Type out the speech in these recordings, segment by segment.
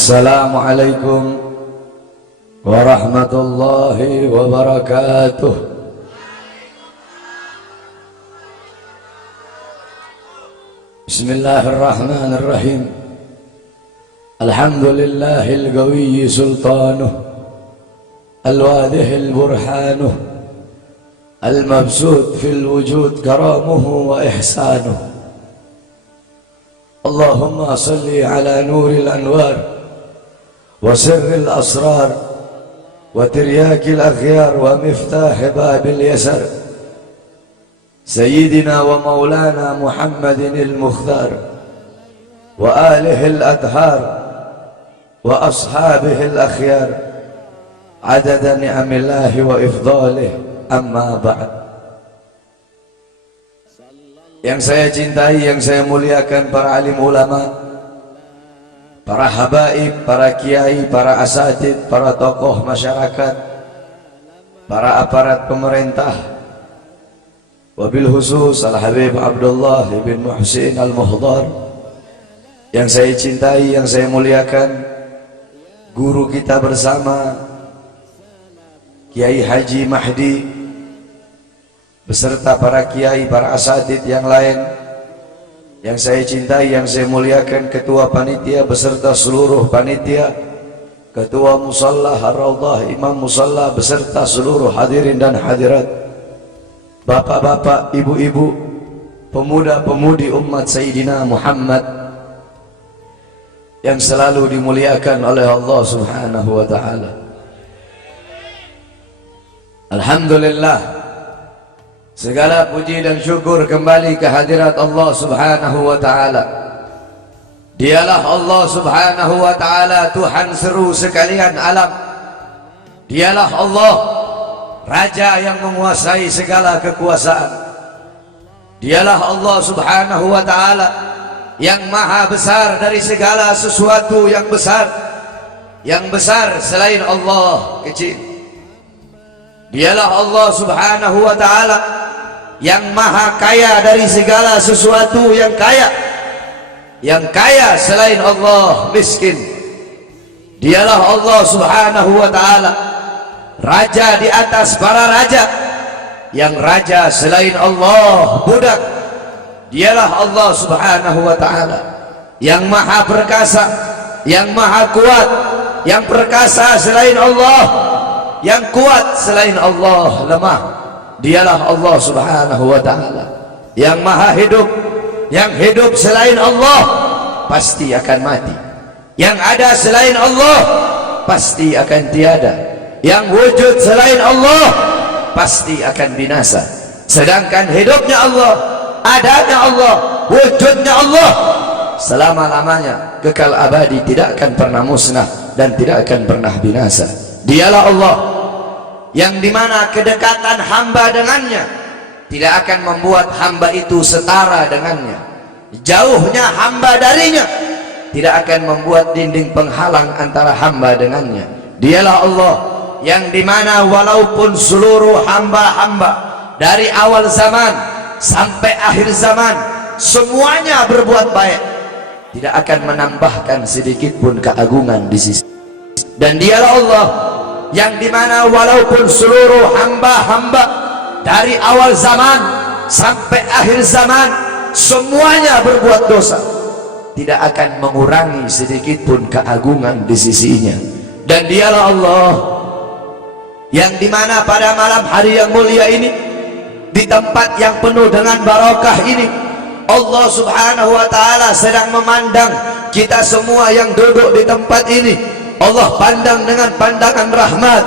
Assalamualaikum warahmatullahi wabarakatuh. Bismillahirrahmanirrahim. Alhamdulillahil qawiyyi sultanuh, al-wadihil burhanuh, al-mabsut fil wujud karamuhu wa ihsanuh. Allahumma salli ala nuril anwar wa sirril asrar wa tiryakil akhyar wa miftah babil yasar Sayyidina wa maulana Muhammadin al-Mukhtar wa alihi al-adhar wa ashabihi al-akhyar adada ni'amillahi wa ifdalih, amma ba'd. Yang saya cintai, yang saya muliakan, para alim ulama, para habaib, para kiai, para asatid, para tokoh masyarakat, para aparat pemerintah, wabil khusus Al-Habib Abdullah bin Muhsin Al-Muhdar, yang saya cintai, yang saya muliakan, guru kita bersama Kiai Haji Mahdi beserta para kiai, para asatid yang lain, yang saya cintai, yang saya muliakan, ketua panitia beserta seluruh panitia, ketua musalla Ar-Raudhah, imam musalla beserta seluruh hadirin dan hadirat, bapak-bapak, ibu-ibu, pemuda-pemudi umat Sayyidina Muhammad yang selalu dimuliakan oleh Allah Subhanahu wa ta'ala. Alhamdulillah, segala puji dan syukur kembali ke hadirat Allah Subhanahu wa ta'ala. Dialah Allah Subhanahu wa ta'ala, Tuhan seru sekalian alam. Dialah Allah, Raja yang menguasai segala kekuasaan. Dialah Allah Subhanahu wa ta'ala yang maha besar dari segala sesuatu yang besar. Yang besar selain Allah kecil. Dialah Allah Subhanahu wa ta'ala yang maha kaya dari segala sesuatu yang kaya. Yang kaya selain Allah miskin. Dialah Allah Subhanahu wa ta'ala, Raja di atas para raja. Yang raja selain Allah budak. Dialah Allah Subhanahu wa ta'ala yang maha perkasa, yang maha kuat. Yang perkasa selain Allah, yang kuat selain Allah lemah. Dialah Allah Subhanahu wa ta'ala yang maha hidup. Yang hidup selain Allah pasti akan mati. Yang ada selain Allah pasti akan tiada. Yang wujud selain Allah pasti akan binasa. Sedangkan hidupnya Allah, adanya Allah, wujudnya Allah selama-lamanya, kekal abadi, tidak akan pernah musnah dan tidak akan pernah binasa. Dialah Allah yang dimana kedekatan hamba dengannya tidak akan membuat hamba itu setara dengannya. Jauhnya hamba darinya tidak akan membuat dinding penghalang antara hamba dengannya. Dialah Allah yang dimana walaupun seluruh hamba-hamba dari awal zaman sampai akhir zaman semuanya berbuat baik, tidak akan menambahkan sedikit pun keagungan di sisi. Dan dialah Allah yang dimana walaupun seluruh hamba-hamba dari awal zaman sampai akhir zaman semuanya berbuat dosa, tidak akan mengurangi sedikit pun keagungan di sisinya. Dan dialah Allah yang dimana pada malam hari yang mulia ini, di tempat yang penuh dengan barakah ini, Allah Subhanahu wa ta'ala sedang memandang kita semua yang duduk di tempat ini. Allah pandang dengan pandangan rahmat,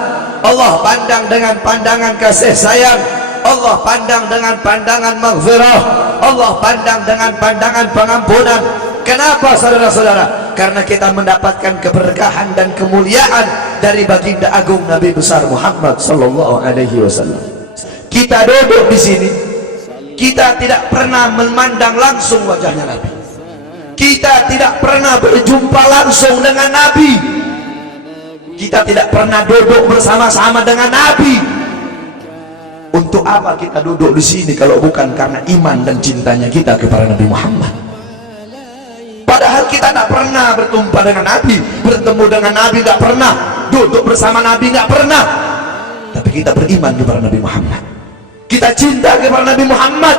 Allah pandang dengan pandangan kasih sayang, Allah pandang dengan pandangan maghfirah, Allah pandang dengan pandangan pengampunan. Kenapa saudara-saudara? Karena kita mendapatkan keberkahan dan kemuliaan dari baginda agung Nabi besar Muhammad sallallahu alaihi wasallam. Kita duduk di sini, kita tidak pernah memandang langsung wajahnya Nabi. Kita tidak pernah berjumpa langsung dengan Nabi. Kita tidak pernah duduk bersama-sama dengan Nabi. Untuk apa kita duduk di sini kalau bukan karena iman dan cintanya kita kepada Nabi Muhammad? Padahal kita tidak pernah berjumpa dengan Nabi, bertemu dengan Nabi tidak pernah, duduk bersama Nabi tidak pernah, tapi kita beriman kepada Nabi Muhammad, kita cinta kepada Nabi Muhammad.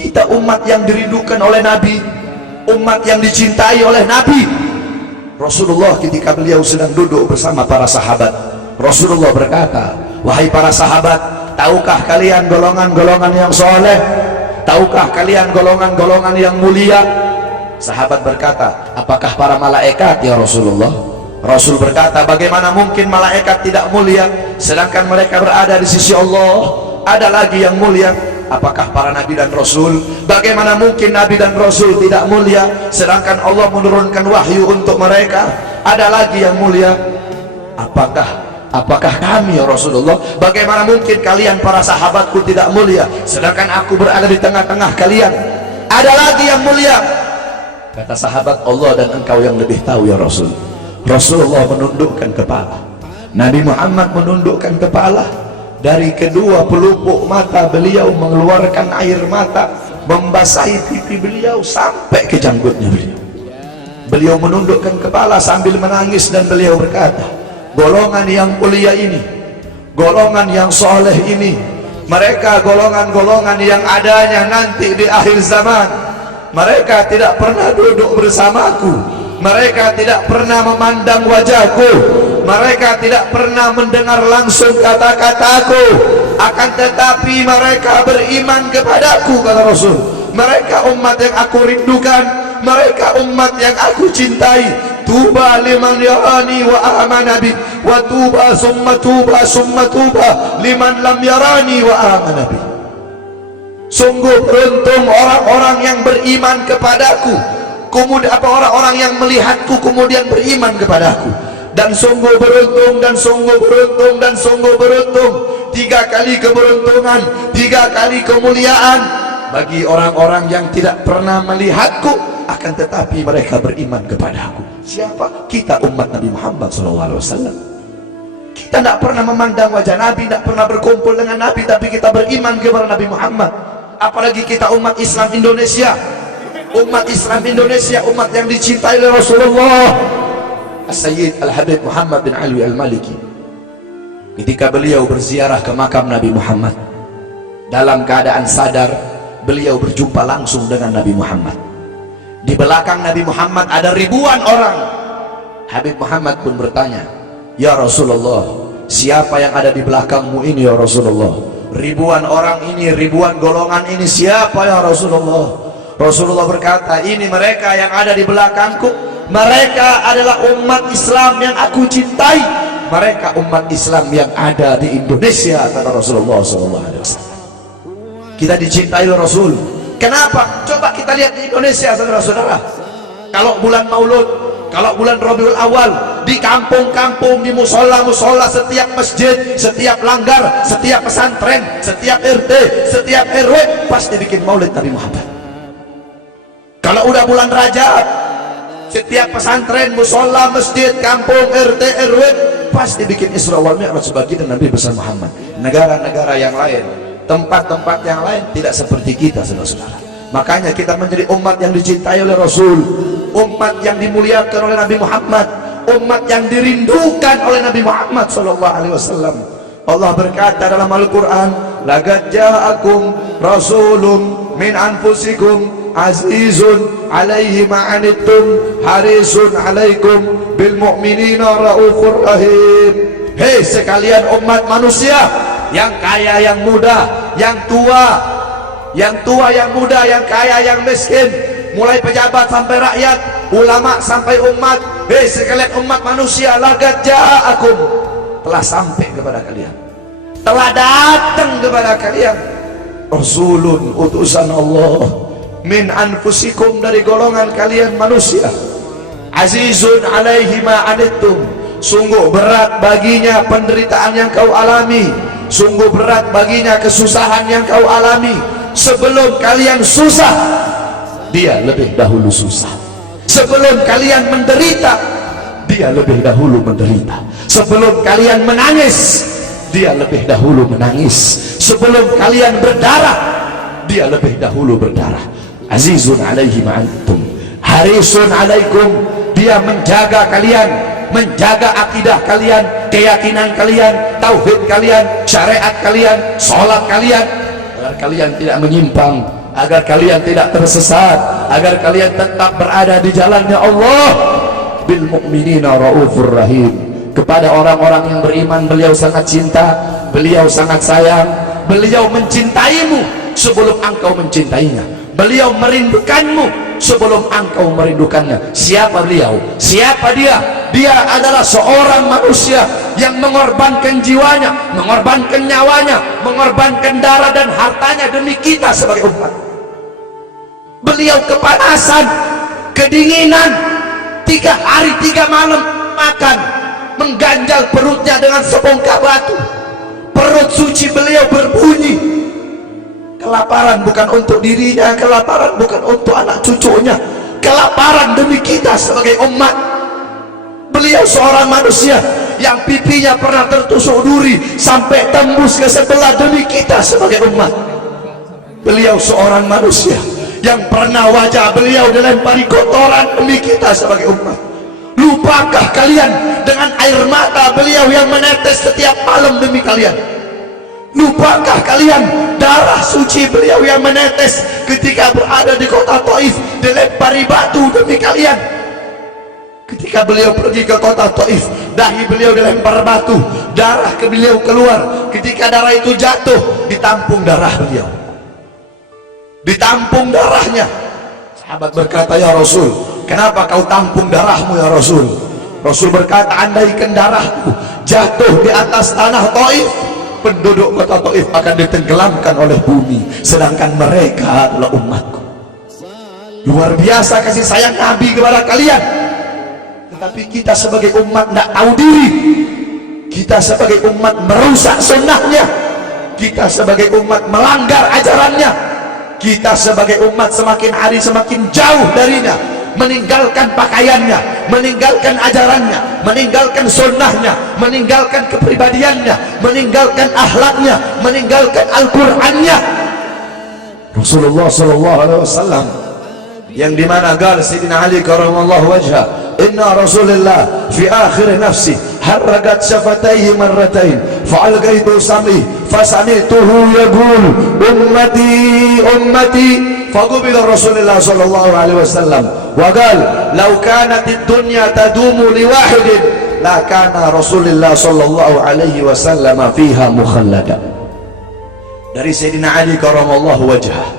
Kita umat yang dirindukan oleh Nabi, umat yang dicintai oleh Nabi. Rasulullah ketika beliau sedang duduk bersama para sahabat, Rasulullah berkata, wahai para sahabat, tahukah kalian golongan-golongan yang soleh? Tahukah kalian golongan-golongan yang mulia? Sahabat berkata, apakah para malaikat ya Rasulullah? Rasul berkata, bagaimana mungkin malaikat tidak mulia sedangkan mereka berada di sisi Allah? Ada lagi yang mulia. Apakah para nabi dan rasul? Bagaimana mungkin nabi dan rasul tidak mulia sedangkan Allah menurunkan wahyu untuk mereka? Ada lagi yang mulia. Apakah kami ya Rasulullah? Bagaimana mungkin kalian para sahabatku tidak mulia sedangkan aku berada di tengah-tengah kalian? Ada lagi yang mulia. Kata sahabat, Allah dan engkau yang lebih tahu ya Rasul. Rasulullah menundukkan kepala, Nabi Muhammad menundukkan kepala. Dari kedua pelupuk mata beliau mengeluarkan air mata, membasahi pipi beliau sampai ke janggutnya beliau. Beliau menundukkan kepala sambil menangis dan beliau berkata, golongan yang mulia ini, golongan yang soleh ini, mereka golongan-golongan yang adanya nanti di akhir zaman. Mereka tidak pernah duduk bersamaku, mereka tidak pernah memandang wajahku, mereka tidak pernah mendengar langsung kata-kataku, akan tetapi mereka beriman kepadaku, kata Rasul. Mereka umat yang aku rindukan, mereka umat yang aku cintai. Tuba liman yarani wa amana bi, wa tuba summa tuba liman lam yarani wa amana bi. Sungguh beruntung orang-orang yang beriman kepadaku, kemudian orang-orang yang melihatku kemudian beriman kepadaku. Dan sungguh beruntung, dan sungguh beruntung, dan sungguh beruntung, 3 kali keberuntungan, 3 kali kemuliaan bagi orang-orang yang tidak pernah melihatku akan tetapi mereka beriman kepadaku. Siapa? Kita umat Nabi Muhammad SAW. Kita tidak pernah memandang wajah Nabi, tidak pernah berkumpul dengan Nabi, tapi kita beriman kepada Nabi Muhammad. Apalagi kita umat Islam Indonesia, umat Islam Indonesia, umat yang dicintai oleh Rasulullah As-Sayyid Al-Habib Muhammad bin Alwi Al-Maliki. Ketika beliau berziarah ke makam Nabi Muhammad, dalam keadaan sadar beliau berjumpa langsung dengan Nabi Muhammad. Di belakang Nabi Muhammad ada ribuan orang. Habib Muhammad pun bertanya, ya Rasulullah, siapa yang ada di belakangmu ini ya Rasulullah? Ribuan orang ini, ribuan golongan ini, siapa ya Rasulullah? Rasulullah berkata, ini mereka yang ada di belakangku. Mereka adalah umat Islam yang aku cintai. Mereka umat Islam yang ada di Indonesia, kata Rasulullah SAW. Kita dicintai oleh Rasul. Kenapa? Coba kita lihat di Indonesia, saudara-saudara. Kalau bulan Maulud, kalau bulan Rabiul Awal, di kampung-kampung, di musola-musola, setiap masjid, setiap langgar, setiap pesantren, setiap RT, setiap RW pasti bikin Maulid Nabi Muhammad. Kalau udah bulan Rajab, setiap pesantren, musola, masjid, kampung, RT, RW pasti bikin Isra wal Mi'raj sebagian Nabi besar Muhammad. Negara-negara yang lain, tempat-tempat yang lain tidak seperti kita, saudara-saudara. Makanya kita menjadi umat yang dicintai oleh Rasul, umat yang dimuliakan oleh Nabi Muhammad, umat yang dirindukan oleh Nabi Muhammad SAW. Allah berkata dalam Al-Quran, laqad ja'akum rasulun min anfusikum azizun alaihi ma'anittum harisun alaikum bil mu'minina raufur rahim. Hei sekalian umat manusia, yang kaya, yang muda, yang tua, yang muda, yang kaya, yang miskin, mulai pejabat sampai rakyat, ulama sampai umat. Hei sekalian umat manusia, laqad ja'akum, telah sampai kepada kalian, telah datang kepada kalian rasulun, utusan Allah, min anfusikum, dari golongan kalian manusia, azizun alaihi ma'anittum, sungguh berat baginya penderitaan yang kau alami, sungguh berat baginya kesusahan yang kau alami. Sebelum kalian susah, dia lebih dahulu susah. Sebelum kalian menderita, dia lebih dahulu menderita. Sebelum kalian menangis, dia lebih dahulu menangis. Sebelum kalian berdarah, dia lebih dahulu berdarah. Azizun alaihi ma'antum harisun alaikum, dia menjaga kalian, menjaga akidah kalian, keyakinan kalian, tauhid kalian, syariat kalian, sholat kalian, agar kalian tidak menyimpang, agar kalian tidak tersesat, agar kalian tetap berada di jalannya Allah. Bil mu'minina raufur rahim. Kepada orang-orang yang beriman beliau sangat cinta, beliau sangat sayang, beliau mencintaimu sebelum engkau mencintainya, beliau merindukanmu sebelum engkau merindukannya. Siapa beliau? Siapa dia? Dia adalah seorang manusia yang mengorbankan jiwanya, mengorbankan nyawanya, mengorbankan darah dan hartanya demi kita sebagai umat. Beliau kepanasan, kedinginan, 3 hari 3 malam makan, mengganjal perutnya dengan sebongkah batu. Perut suci beliau berbunyi. Kelaparan bukan untuk dirinya, kelaparan bukan untuk anak cucunya, kelaparan demi kita sebagai umat. Beliau seorang manusia yang pipinya pernah tertusuk duri sampai tembus ke sebelah demi kita sebagai umat. Beliau seorang manusia yang pernah wajah beliau dilempari kotoran demi kita sebagai umat. Lupakah kalian dengan air mata beliau yang menetes setiap malam demi kalian? Lupakah kalian darah suci beliau yang menetes ketika berada di kota Taif, dilempari batu demi kalian? Ketika beliau pergi ke kota Taif, dahi beliau dilempar batu, darah ke beliau keluar. Ketika darah itu jatuh, ditampung darah beliau, ditampung darahnya. Sahabat berkata, ya Rasul, kenapa kau tampung darahmu ya Rasul? Rasul berkata, andaikan darahku jatuh di atas tanah Taif, penduduk kota Taif akan ditenggelamkan oleh bumi, sedangkan mereka adalah umatku. Luar biasa kasih sayang Nabi kepada kalian. Tetapi kita sebagai umat tidak tahu diri. Kita sebagai umat merusak sunnahnya, kita sebagai umat melanggar ajarannya, kita sebagai umat semakin hari semakin jauh darinya, meninggalkan pakaiannya, meninggalkan ajarannya, meninggalkan sunnahnya, meninggalkan kepribadiannya, meninggalkan akhlaknya, meninggalkan Al-Qur'annya. Rasulullah SAW yang dimana gal Sayyidina Ali karamallahu wajhah, inna Rasulullah fi akhir nafsi harragat syafatayhi marratain fa'algaitu sam'i fasami'tuhu yaqul ummati ummati faqubila Rasulullah sallallahu alaihi wasallam wa qala law kanat ad-dunya tadumu li wahidin la kana Rasulullah sallallahu alaihi wasallam fiha mukhallada. Dari Sayyidina Ali karamallahu wajhah,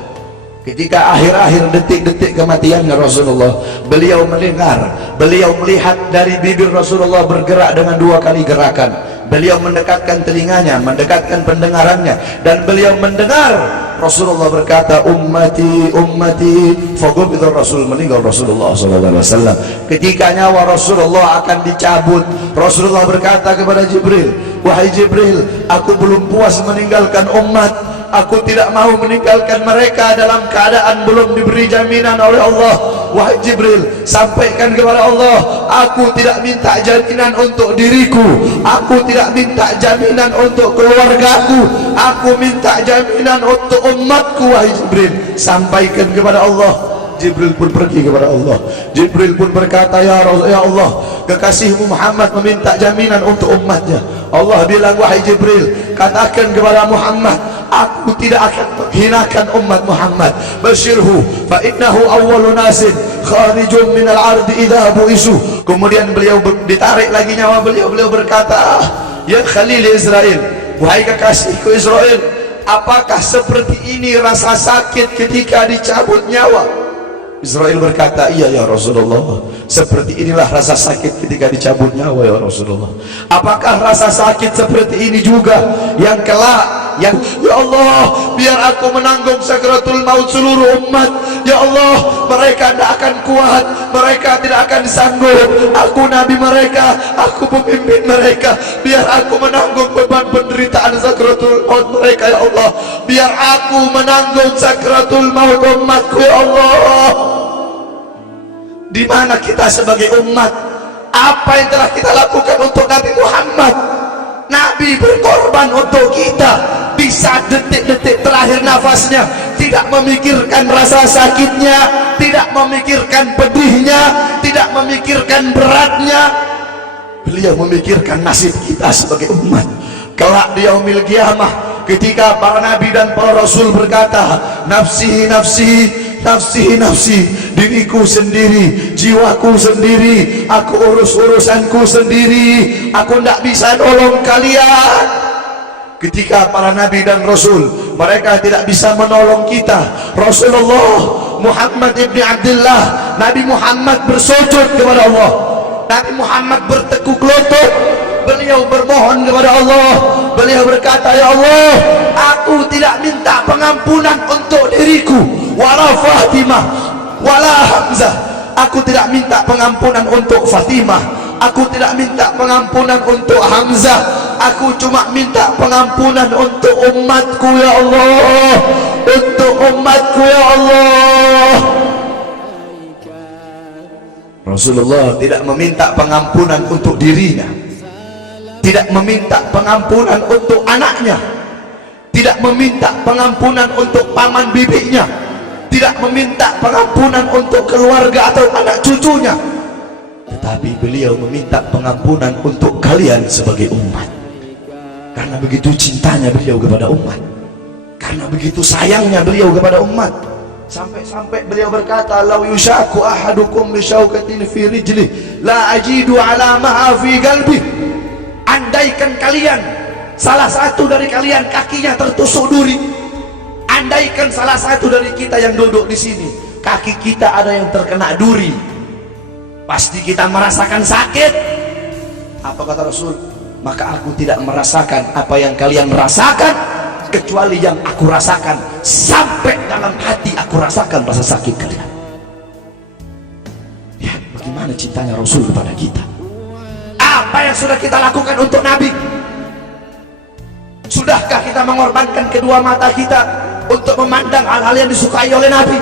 ketika akhir-akhir detik-detik kematiannya Rasulullah, beliau mendengar, beliau melihat dari bibir Rasulullah bergerak dengan 2 kali gerakan. Beliau mendekatkan telinganya, mendekatkan pendengarannya, dan beliau mendengar Rasulullah berkata, ummati ummati, faqubida Rasul, meninggal Rasulullah SAW. Ketika nyawa Rasulullah akan dicabut, Rasulullah berkata kepada Jibril, wahai Jibril, aku belum puas meninggalkan umat, aku tidak mau meninggalkan mereka dalam keadaan belum diberi jaminan oleh Allah. Wahai Jibril, sampaikan kepada Allah, aku tidak minta jaminan untuk diriku, aku tidak minta jaminan untuk keluargaku, aku minta jaminan untuk umatku. Wahai Jibril, sampaikan kepada Allah. Jibril pun pergi kepada Allah. Jibril pun berkata, ya Allah, kekasihmu Muhammad meminta jaminan untuk umatnya. Allah bilang, wahai Jibril, katakan kepada Muhammad, aku tidak akan menghinakan umat Muhammad. Basyirhu fa innahu awwalu nasin kharijun minal ardi idza bu'isu. Kemudian beliau ditarik lagi nyawa beliau. Beliau berkata, ya Khalil Israel, wahai kekasihku Israel, apakah seperti ini rasa sakit ketika dicabut nyawa? Israel berkata, iya ya Rasulullah, seperti inilah rasa sakit ketika dicabut nyawa ya Rasulullah. Apakah rasa sakit seperti ini juga yang kelak, yang ya Allah, biar aku menanggung sakratul maut seluruh umat. Ya Allah, mereka tidak akan kuat, mereka tidak akan sanggup. Aku nabi mereka, aku pemimpin mereka, biar aku menanggung beban penderitaan sakratul maut mereka. Ya Allah, biar aku menanggung sakratul maut umatku. Ya Allah, di mana kita sebagai umat? Apa yang telah kita lakukan untuk Nabi Muhammad? Nabi berkorban untuk kita, di di saat detik-detik terakhir nafasnya tidak memikirkan rasa sakitnya, tidak memikirkan pedihnya, tidak memikirkan beratnya. Beliau memikirkan nasib kita sebagai umat kelak di yaumil qiyamah, ketika para nabi dan para rasul berkata, nafsi nafsi nafsi nafsi, diriku sendiri, jiwaku sendiri, aku urus urusanku sendiri, aku tidak bisa nolong kalian. Ketika para nabi dan rasul mereka tidak bisa menolong kita, Rasulullah Muhammad ibn Abdullah, Nabi Muhammad bersujud kepada Allah, Nabi Muhammad bertekuk lutut, beliau bermohon kepada Allah, beliau berkata, ya Allah, aku tidak minta pengampunan untuk diriku, wala Fatimah wala Hamzah, aku tidak minta pengampunan untuk Fatimah, aku tidak minta pengampunan untuk Hamzah, aku cuma minta pengampunan untuk umatku ya Allah, untuk umatku ya Allah. Rasulullah tidak meminta pengampunan untuk dirinya, tidak meminta pengampunan untuk anaknya, tidak meminta pengampunan untuk paman bibinya, tidak meminta pengampunan untuk keluarga atau anak cucunya, tetapi beliau meminta pengampunan untuk kalian sebagai umat. Karena begitu cintanya beliau kepada umat, karena begitu sayangnya beliau kepada umat, sampai-sampai beliau berkata, lau yushaku ahadukum bisyaukatin fi rijli la ajidu alamaha fi qalbi. Andaikan kalian, salah satu dari kalian kakinya tertusuk duri, andaikan salah satu dari kita yang duduk di sini kaki kita ada yang terkena duri, pasti kita merasakan sakit. Apa kata Rasul? Maka aku tidak merasakan apa yang kalian rasakan, kecuali yang aku rasakan, sampai dalam hati aku rasakan rasa sakit kalian. Ya, bagaimana cintanya Rasul kepada kita. Apa yang sudah kita lakukan untuk Nabi? Sudahkah kita mengorbankan kedua mata kita untuk memandang hal-hal yang disukai oleh Nabi?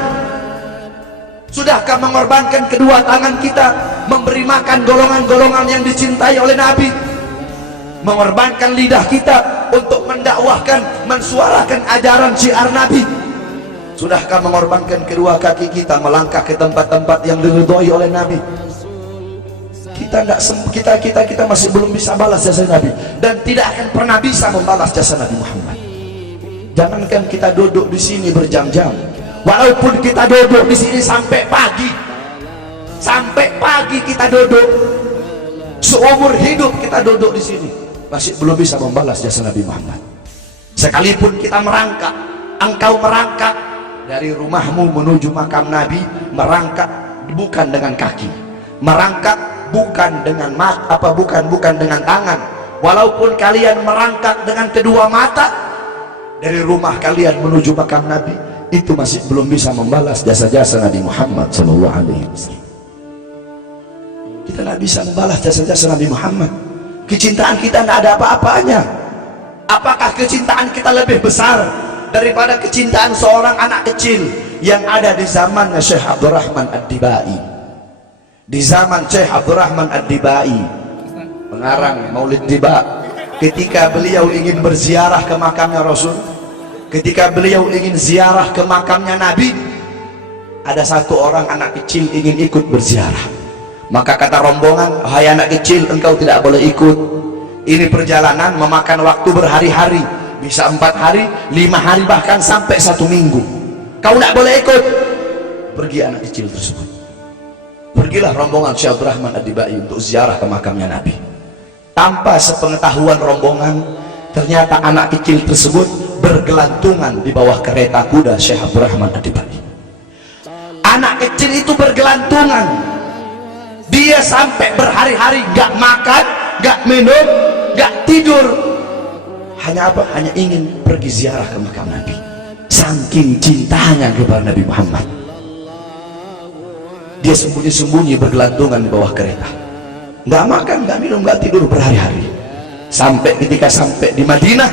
Sudahkah mengorbankan kedua tangan kita memberi makan golongan-golongan yang dicintai oleh Nabi? Mengorbankan lidah kita untuk mendakwahkan, mensuarakan ajaran syiar Nabi? Sudahkah mengorbankan kedua kaki kita melangkah ke tempat-tempat yang diridhoi oleh Nabi? Kita masih belum bisa balas jasa Nabi, dan tidak akan pernah bisa membalas jasa Nabi Muhammad. Jangankan kita duduk di sini berjam-jam, walaupun kita duduk di sini sampai pagi kita duduk, seumur hidup kita duduk di sini, masih belum bisa membalas jasa Nabi Muhammad. Sekalipun kita merangkak, engkau merangkak dari rumahmu menuju makam Nabi, merangkak bukan dengan kaki, merangkak bukan dengan mata, bukan dengan tangan. Walaupun kalian merangkak dengan kedua mata dari rumah kalian menuju makam Nabi, itu masih belum bisa membalas jasa-jasa Nabi Muhammad SAW. Kita tidak bisa membalas jasa-jasa Nabi Muhammad. Kecintaan kita tidak ada apa-apanya. Apakah kecintaan kita lebih besar daripada kecintaan seorang anak kecil yang ada di zamannya Syekh Abdurrahman Ad-Dibai? Di zaman Syekh Abdurrahman Ad-Dibai, pengarang Maulid Diba, ketika beliau ingin berziarah ke makamnya Rasul, ketika beliau ingin ziarah ke makamnya Nabi, ada satu orang anak kecil ingin ikut berziarah. Maka kata rombongan, hai anak kecil, engkau tidak boleh ikut. Ini perjalanan memakan waktu berhari-hari, bisa 4 hari, 5 hari, bahkan sampai 1 minggu. Kau tidak boleh ikut. Pergi anak kecil tersebut. Pergilah rombongan Syekh Abdurrahman Ad-Dibai untuk ziarah ke makamnya Nabi. Tanpa sepengetahuan rombongan, ternyata anak kecil tersebut bergelantungan di bawah kereta kuda Syekh Abdurrahman Ad-Dibai. Anak kecil itu bergelantungan. Dia sampai berhari-hari gak makan, gak minum, gak tidur. Hanya apa? Hanya ingin pergi ziarah ke makam Nabi. Saking cintanya kepada Nabi Muhammad, dia sembunyi-sembunyi bergelantungan di bawah kereta, gak makan, gak minum, gak tidur berhari-hari. Sampai ketika sampai di Madinah,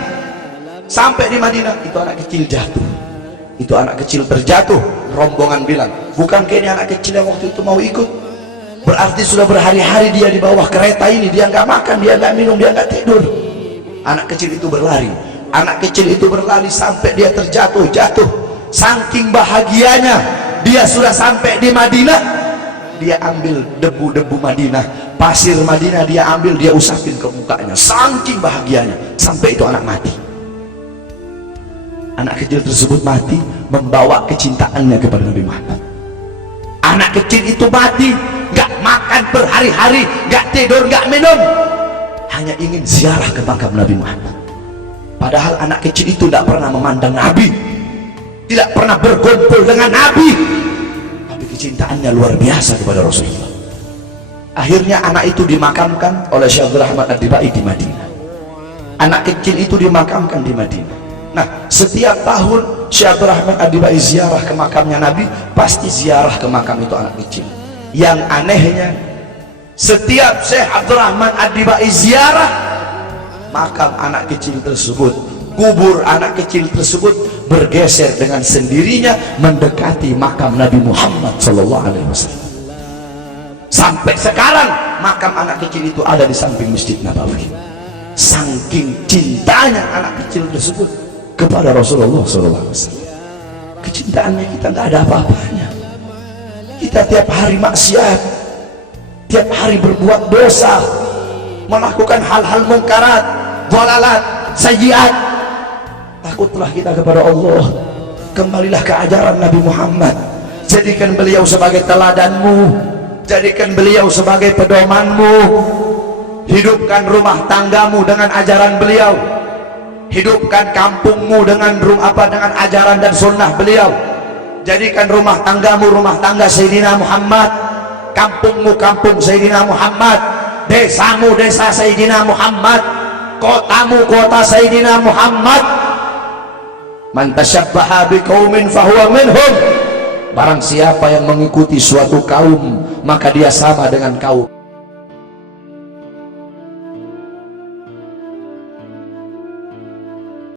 itu anak kecil jatuh. Itu anak kecil terjatuh. Rombongan bilang, bukan ini anak kecil yang waktu itu mau ikut? Berarti sudah berhari-hari dia di bawah kereta ini, dia nggak makan, dia nggak minum, dia nggak tidur. Anak kecil itu berlari Anak kecil itu berlari sampai dia terjatuh. Saking bahagianya dia sudah sampai di Madinah, dia ambil debu-debu Madinah, pasir Madinah, dia ambil, dia usapin ke mukanya. Saking bahagianya sampai itu anak mati. Anak kecil tersebut mati membawa kecintaannya kepada Nabi Muhammad. Anak kecil itu mati gak makan berhari-hari, gak tidur, gak minum, hanya ingin ziarah ke makam Nabi Muhammad. Padahal anak kecil itu tidak pernah memandang Nabi, tidak pernah berkumpul dengan Nabi, tapi kecintaannya luar biasa kepada Rasulullah. Akhirnya anak itu dimakamkan oleh Syekh Abdul Rahman Ad-Dibai di Madinah. Anak kecil itu dimakamkan di Madinah. Nah, setiap tahun Syekh Abdul Rahman Ad-Dibai ziarah ke makamnya Nabi, pasti ziarah ke makam itu anak kecil. Yang anehnya, setiap Syekh Abdul Rahman Ad-Dibai ziarah makam anak kecil tersebut, kubur anak kecil tersebut bergeser dengan sendirinya mendekati makam Nabi Muhammad SAW. Sampai sekarang makam anak kecil itu ada di samping Masjid Nabawi. Saking cintanya anak kecil tersebut kepada Rasulullah SAW. Kecintaannya kita tidak ada apa-apanya. Kita tiap hari maksiat, tiap hari berbuat dosa, melakukan hal-hal mungkarat, dhalalat, sayyiat. Takutlah kita kepada Allah. Kembalilah ke ajaran Nabi Muhammad. Jadikan beliau sebagai teladanmu, jadikan beliau sebagai pedomanmu. Hidupkan rumah tanggamu dengan ajaran beliau, hidupkan kampungmu dengan dengan ajaran dan sunnah beliau. Jadikan rumah tanggamu rumah tangga Sayyidina Muhammad, kampungmu kampung Sayyidina Muhammad, desamu desa Sayyidina Muhammad, kotamu kota Sayyidina Muhammad. Man tasyabbaha biqaumin fahuwa minhum. Barang siapa yang mengikuti suatu kaum, maka dia sama dengan kaum.